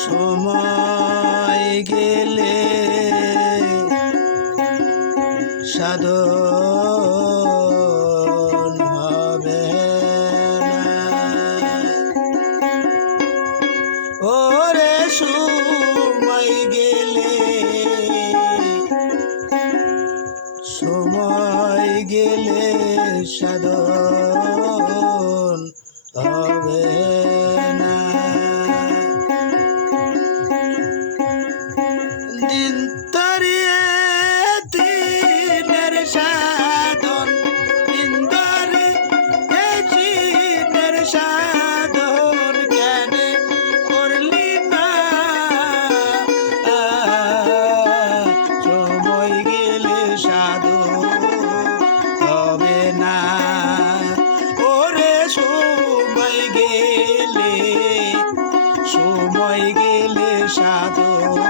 সময় গেলে সাধন হবে না। ওরে সময় গেলে সাধন হবে না। দিন তরিয়ে দিনের সাধন, দিন তরিয়ে দিনের সাধন কেন করলি না? সময় গেলে সাধন হবে না। ওরে সময় গেলে সাধন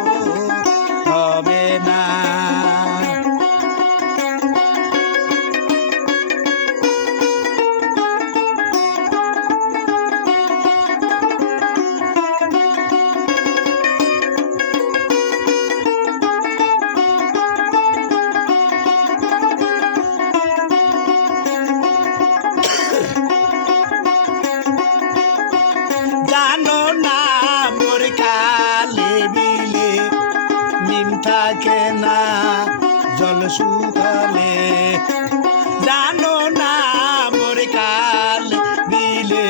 হবে না। জানো না মোর কালে বিলে নিম থাকে না জল শুকালে। জানো না মোর কালে বিলে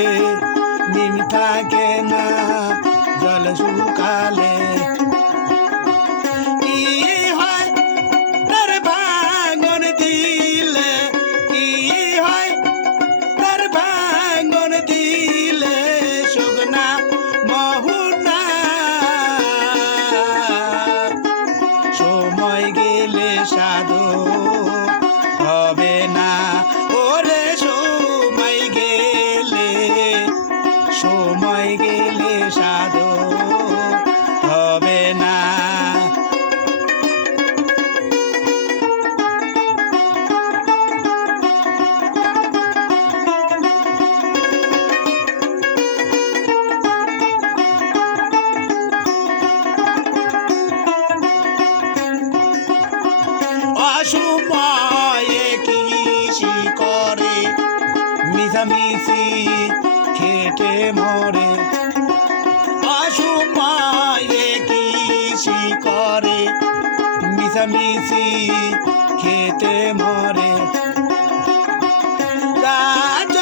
নিম থাকে না জল শুকালে। কি হয় তার ভাঙন দিলে, কি হয় তার ভাঙন দিলে শুকনা মোহনা। সময় গেলে সাধন হবে না। ওরে সময় গেলে সাধন হবে না। অসময়ে কৃষি করে মিশামিশি খেটে মরে। অসময়ে কৃষি করে মিশামিশি খেতে মরে। গাছ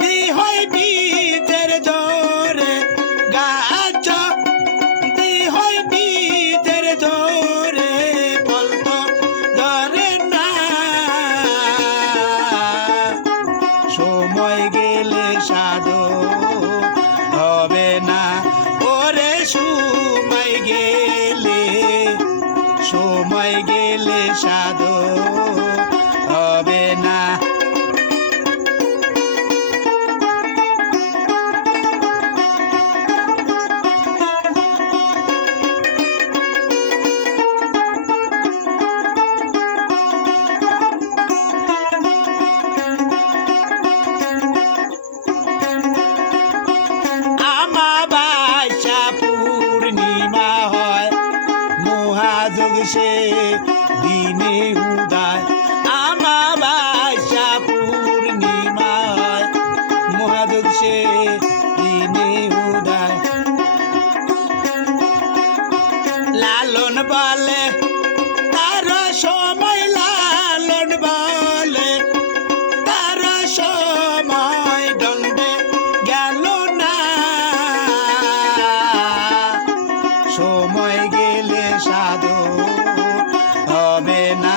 দি হয় বীজের জোরে, গাছ দি হয় বীজের জোরে, ফল তো ধরে না। সময় গেলে সাধন হবে না। ওরে সময় গেলে সাধন হবে না। আমাবাসা পূর্ণিমা হয় মহাযোগ সে দিনে উদয়। আমাবাসা পূর্ণিমা হয় মহাযোগ সে দিনে উদয়। লালন বলে তার সময়, লালন বলে তার সময় দণ্ডে গেল না। সময় গেলে সাধন হবে না।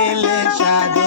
এলে সাধে